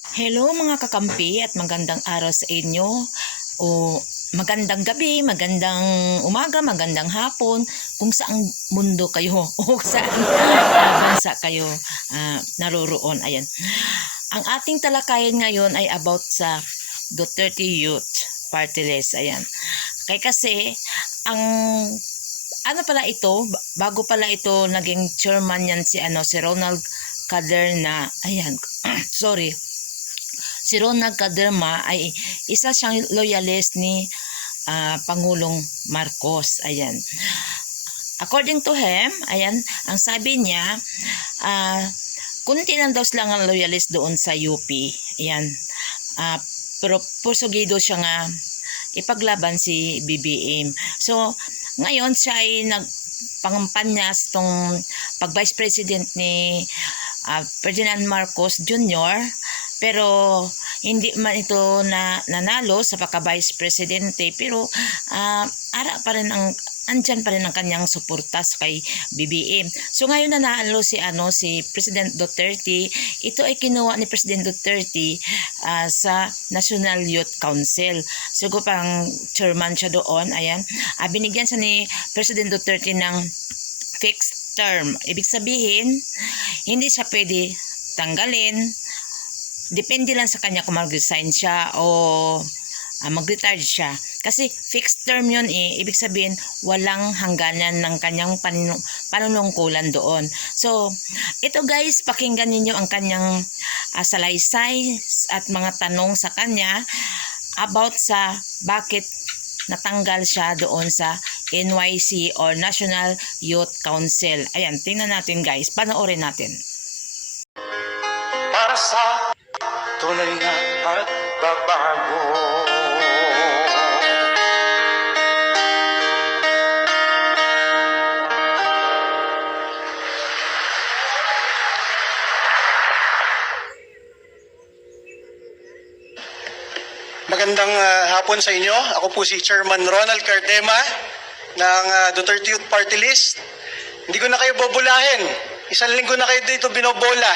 Hello mga kakampi at magandang araw sa inyo. O magandang gabi, magandang umaga, magandang hapon, kung saang mundo kayo o saan bansa kayo ah, naroroon. Ayan. Ang ating talakayan ngayon ay about sa Duterte Youth Party List. Ayan. Kaya kasi, ang ano pala ito, ba- bago pala ito naging chairman yan si ano si Ronald Caderna. Ayan. Sorry si Ronald Caderma ay isa siyang loyalist ni ah, Pangulong Marcos. Ayan. According to him, ayan, ang sabi niya, ah, kunti lang daw sila ang loyalist doon sa UP. Ayan. Ah, pero porsugido siya nga ipaglaban si BBM. So, ngayon siya ay nagpangampanya sa itong pag-vice president ni ah, Ferdinand Marcos Jr. Pero hindi man ito na nanalo sa pagka-vice presidente pero ah, ara pa rin ang andyan pa rin ang kanyang suporta sa kay BBM. So ngayon na naalo si ano si President Duterte, ito ay kinuha ni President Duterte ah, sa National Youth Council. So ko pang chairman siya doon, ayan. Ah, binigyan siya ni President Duterte ng fixed term. Ibig sabihin, hindi siya pwede tanggalin, depende lang sa kanya kung mag-resign siya o ah, mag-retire siya. Kasi fixed term yun eh. Ibig sabihin, walang hangganan ng kanyang panunungkulan doon. So, ito guys, pakinggan ninyo ang kanyang ah, salaysay at mga tanong sa kanya about sa bakit natanggal siya doon sa NYC or National Youth Council. Ayan, tingnan natin guys. Panoorin natin. para sa tunay na pagbabago. Magandang ah, hapon sa inyo. Ako po si Chairman Ronald Cardema ng ah, Duterte Youth Party List. Hindi ko na kayo bobolahin. Isang linggo na kayo dito binobola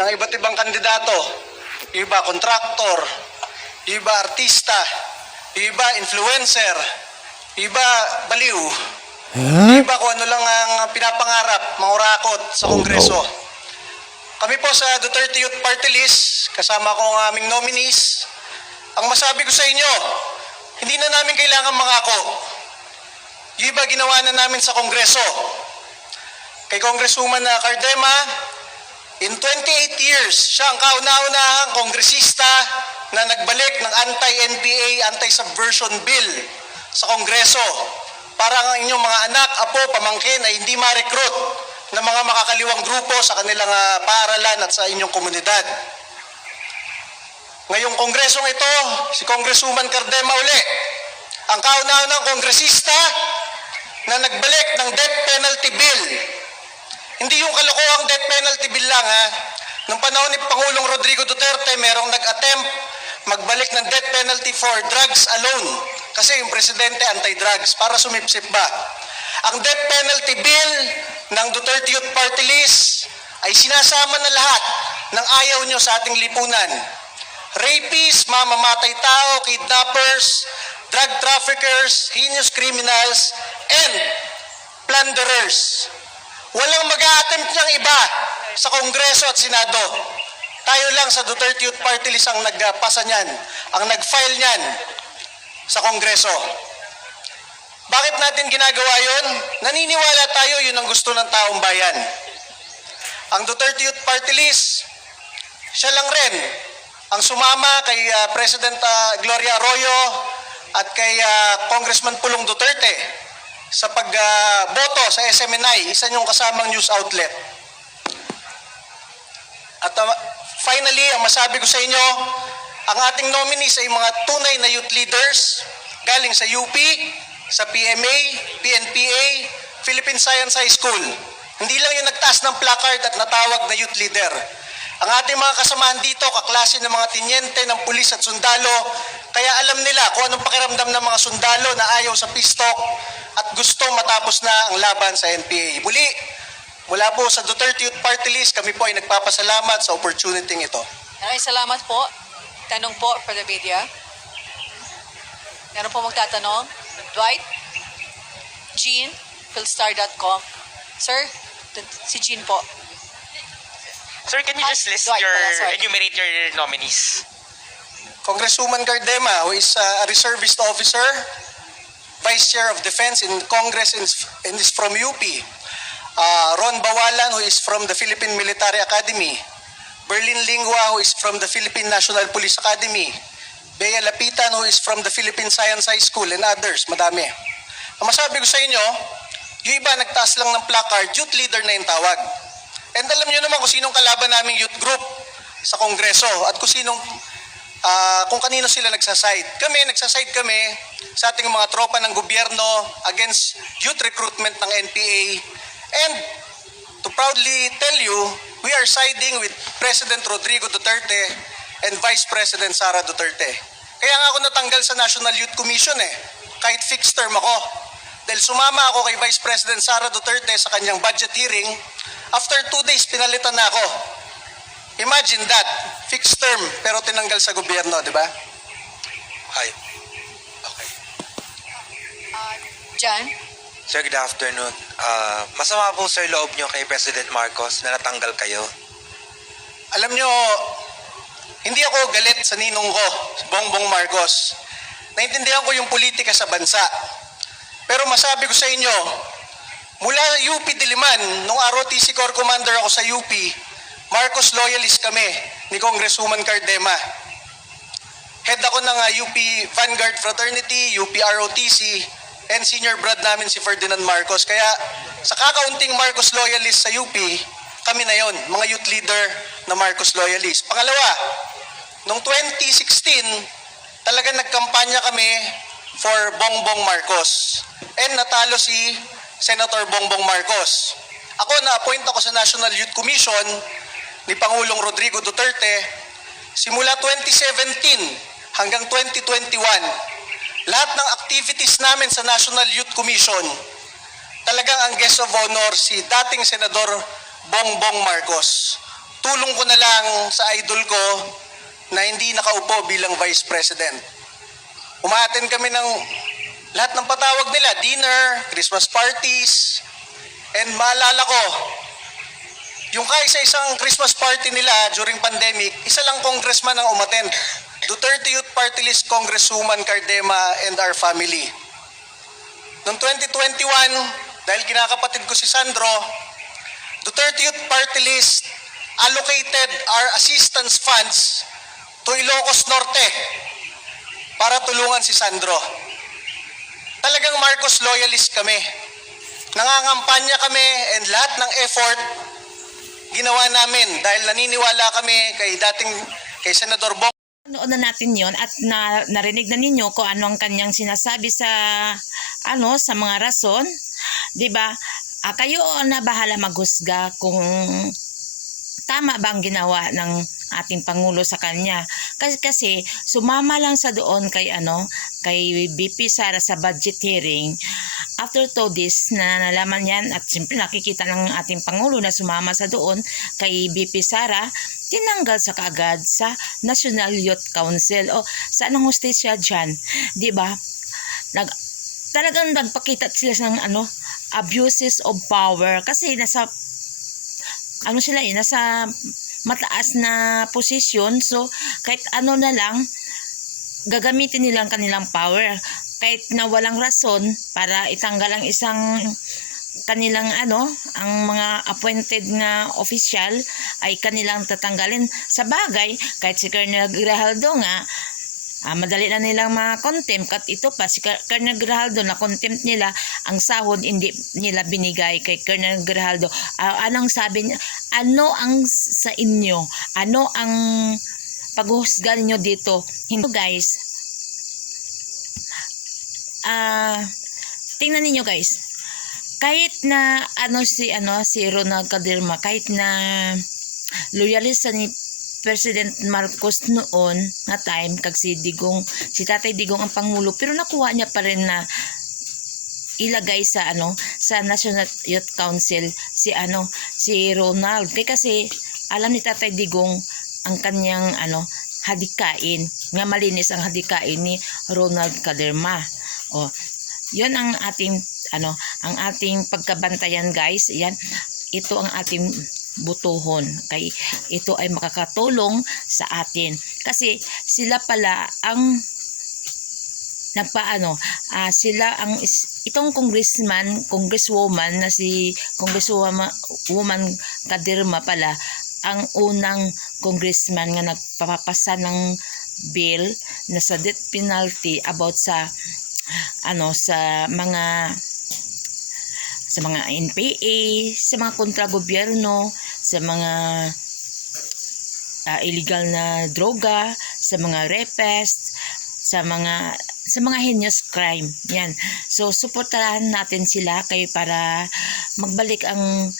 ng iba't ibang kandidato. Iba kontraktor, iba artista, iba influencer, iba baliw, yung iba kung ano lang ang pinapangarap, mangurakot sa Kongreso. Kami po sa Duterte Youth Party List, kasama ko ang aming nominees, ang masabi ko sa inyo, hindi na namin kailangan mangako. Yung iba ginawa na namin sa Kongreso. Kay Congresswoman na Cardema, in 28 years, siya ang kauna-unahang kongresista na nagbalik ng anti-NPA, anti-subversion bill sa Kongreso para ang inyong mga anak, apo, pamangkin ay hindi ma-recruit ng mga makakaliwang grupo sa kanilang ah, paaralan at sa inyong komunidad. Ngayong kongresong ito, si Congresswoman Cardema uli, ang kauna-unang kongresista na nagbalik ng death penalty bill. Hindi yung kalokohang death penalty bill lang ha. Nung panahon ni Pangulong Rodrigo Duterte, merong nag-attempt magbalik ng death penalty for drugs alone. Kasi yung presidente anti-drugs, para sumipsip ba? Ang death penalty bill ng Duterte Youth Party List ay sinasama na lahat ng ayaw nyo sa ating lipunan rapists, mamamatay tao, kidnappers, drug traffickers, heinous criminals, and plunderers. Walang mag-a-attempt niyang iba sa Kongreso at Senado. Tayo lang sa Duterte Youth Party List ang nagpasa niyan, ang nag-file niyan sa Kongreso. Bakit natin ginagawa yon? Naniniwala tayo yun ang gusto ng taong bayan. Ang Duterte Youth Party List, siya lang rin ang sumama kay ah, President ah, Gloria Arroyo at kay ah, Congressman Pulong Duterte sa pagboto sa SMNI, isa niyong kasamang news outlet. At ah, finally, ang masabi ko sa inyo, ang ating nominees ay mga tunay na youth leaders galing sa UP, sa PMA, PNPA, Philippine Science High School. Hindi lang yung nagtaas ng placard at natawag na youth leader. Ang ating mga kasamahan dito, kaklase ng mga tinyente ng pulis at sundalo, kaya alam nila kung anong pakiramdam ng mga sundalo na ayaw sa pistok at gustong matapos na ang laban sa NPA. Muli, mula po sa Duterte Youth Party List, kami po ay nagpapasalamat sa opportunity ito. Maraming salamat po. Tanong po for the media. Meron po magtatanong? Dwight? Jean? Philstar.com. Sir, si Jean po. Sir, can you just list Dwight your, pala, enumerate your nominees? Congresswoman Gardema, who is uh, a reservist officer, Vice Chair of Defense in Congress and is, from UP. Uh, Ron Bawalan, who is from the Philippine Military Academy. Berlin Lingua, who is from the Philippine National Police Academy. Bea Lapitan, who is from the Philippine Science High School, and others, madami. Ang masabi ko sa inyo, yung iba nagtaas lang ng placard, youth leader na yung tawag. And alam nyo naman kung sinong kalaban naming youth group sa Kongreso at kung sinong ah, kung kanino sila nagsaside. Kami, nagsaside kami sa ating mga tropa ng gobyerno against youth recruitment ng NPA. And to proudly tell you, we are siding with President Rodrigo Duterte and Vice President Sara Duterte. Kaya nga ako natanggal sa National Youth Commission eh, kahit fixed term ako. Dahil sumama ako kay Vice President Sara Duterte sa kanyang budget hearing, after two days pinalitan na ako. Imagine that, fixed term pero tinanggal sa gobyerno, di ba? Hi. Okay. Jan? Sir, good afternoon. Ah, masama po sir loob nyo kay President Marcos na natanggal kayo. Alam nyo, hindi ako galit sa ninong ko, Bongbong Marcos. Naintindihan ko yung politika sa bansa. Pero masabi ko sa inyo, mula UP Diliman, nung ROTC Corps Commander ako sa UP, Marcos loyalist kami ni Congresswoman Cardema. Head ako ng ah, UP Vanguard Fraternity, UP ROTC, and senior brad namin si Ferdinand Marcos. Kaya sa kakaunting Marcos loyalist sa UP, kami na yon, mga youth leader na Marcos loyalist. Pangalawa, noong 2016, talaga nagkampanya kami for Bongbong Marcos. And natalo si Senator Bongbong Marcos. Ako na-appoint ako sa National Youth Commission ni Pangulong Rodrigo Duterte simula 2017 hanggang 2021. Lahat ng activities namin sa National Youth Commission, talagang ang guest of honor si dating Senador Bongbong Marcos. Tulong ko na lang sa idol ko na hindi nakaupo bilang Vice President. Umaten kami ng lahat ng patawag nila, dinner, Christmas parties, and maalala ko, yung kaisa-isang Christmas party nila during pandemic, isa lang congressman ang umattend. Duterte Youth Party List Congresswoman Cardema and our family. Noong 2021, dahil kinakapatid ko si Sandro, Duterte Youth Party List allocated our assistance funds to Ilocos Norte para tulungan si Sandro. Talagang Marcos loyalist kami. Nangangampanya kami and lahat ng effort ginawa namin dahil naniniwala kami kay dating kay Senador Bong Noon na natin yon at na, narinig na ninyo kung ano ang kanyang sinasabi sa ano sa mga rason, 'di ba? Ah, kayo na bahala maghusga kung tama ba ang ginawa ng ating pangulo sa kanya. Kasi kasi sumama lang sa doon kay ano, kay BP Sara sa budget hearing. After two days na nalaman at siyempre nakikita ng ating pangulo na sumama sa doon kay BP Sara, tinanggal sa kaagad sa National Youth Council o sa anong hostesya dyan, di ba? Nag, talagang nagpakita sila ng ano, abuses of power kasi nasa ano sila eh, nasa mataas na posisyon so kahit ano na lang gagamitin nila ang kanilang power kahit na walang rason para itanggal ang isang kanilang ano, ang mga appointed na official ay kanilang tatanggalin. Sa bagay, kahit si Colonel Grijaldo nga, ah, madali na nilang ma-contempt at ito pa si Colonel Grijaldo na contempt nila ang sahod hindi nila binigay kay Colonel Grijaldo. Ah, anong sabi niya? Ano ang sa inyo? Ano ang paghuhusga niyo dito? Hindi guys. Ah tingnan niyo guys. Kahit na ano si ano si Ronald Caderma kahit na loyalista ni President Marcos noon na time kag si Digong si Tatay Digong ang pangulo pero nakuha niya pa rin na ilagay sa ano sa National Youth Council si ano si Ronald. Kay kasi alam ni Tatay Digong ang kanyang ano hadikain nga malinis ang hadikain ni Ronald Caderma o yun ang ating ano ang ating pagkabantayan guys. Yan ito ang ating butuhon. Kay ito ay makakatulong sa atin. Kasi sila pala ang nagpaano ah sila ang itong congressman congresswoman na si congresswoman woman Kadirma pala ang unang congressman nga nagpapasa ng bill na sa death penalty about sa ano sa mga sa mga NPA, sa mga kontra gobyerno, sa mga ah, illegal na droga, sa mga rapist, sa mga sa mga heinous crime. Yan. So suportahan natin sila kay para magbalik ang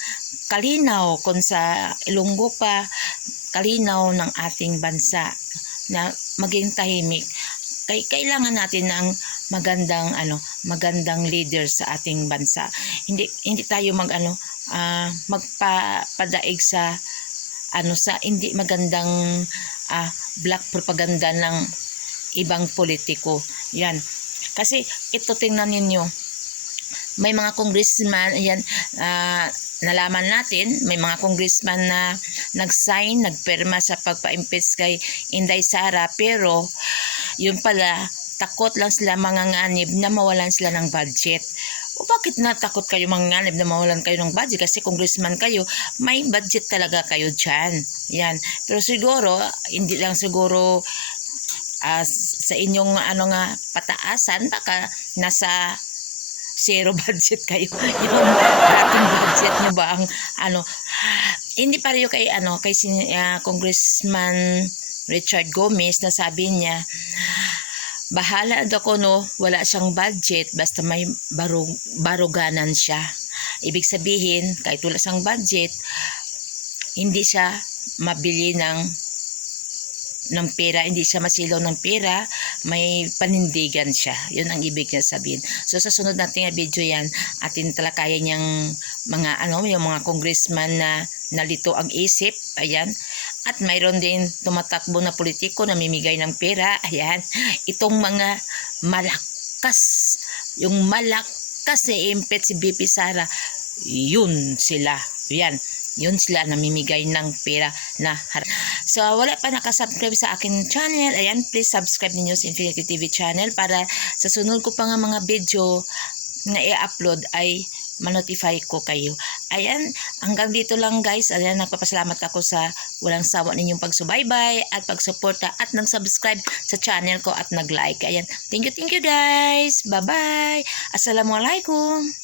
kalinaw kung sa Ilonggo pa kalinaw ng ating bansa na maging tahimik. Kay kailangan natin ng magandang ano, magandang leader sa ating bansa. Hindi hindi tayo mag ano, ah, magpapadaig sa ano sa hindi magandang ah, black propaganda ng ibang politiko. Yan. Kasi ito tingnan ninyo. May mga congressman, ayan, ah, nalaman natin, may mga congressman na nag-sign, nagperma sa pagpa-impeach kay Inday Sara, pero yun pala, takot lang sila manganganib na mawalan sila ng budget. O bakit natakot kayo manganib na mawalan kayo ng budget? Kasi congressman kayo, may budget talaga kayo dyan. Yan. Pero siguro, hindi lang siguro ah, sa inyong ano nga pataasan, baka nasa zero budget kayo. yung dating budget nyo ba ang ano, hindi pareho kay ano, kay ah, Congressman Richard Gomez na sabi niya, bahala daw ko no, wala siyang budget basta may barug, baruganan siya. Ibig sabihin, kahit wala siyang budget, hindi siya mabili ng ng pera, hindi siya masilaw ng pera, may panindigan siya. Yun ang ibig niya sabihin. So sa sunod nating video yan, atin talakayan yung mga ano, yung mga congressman na nalito ang isip, ayan. At mayroon din tumatakbo na politiko na mimigay ng pera, ayan. Itong mga malakas, yung malakas na impet si BP Sara, yun sila. Yan. Yun sila namimigay ng pera na So, wala pa nakasubscribe sa akin channel. Ayan, please subscribe ninyo sa Infinity TV channel para sa sunod ko pa nga mga video na i-upload ay manotify ko kayo. Ayan, hanggang dito lang guys. Ayan, nagpapasalamat ako sa walang sawa ninyong pagsubaybay at pagsuporta at nag-subscribe sa channel ko at nag-like. Ayan, thank you, thank you guys. Bye-bye. Assalamualaikum.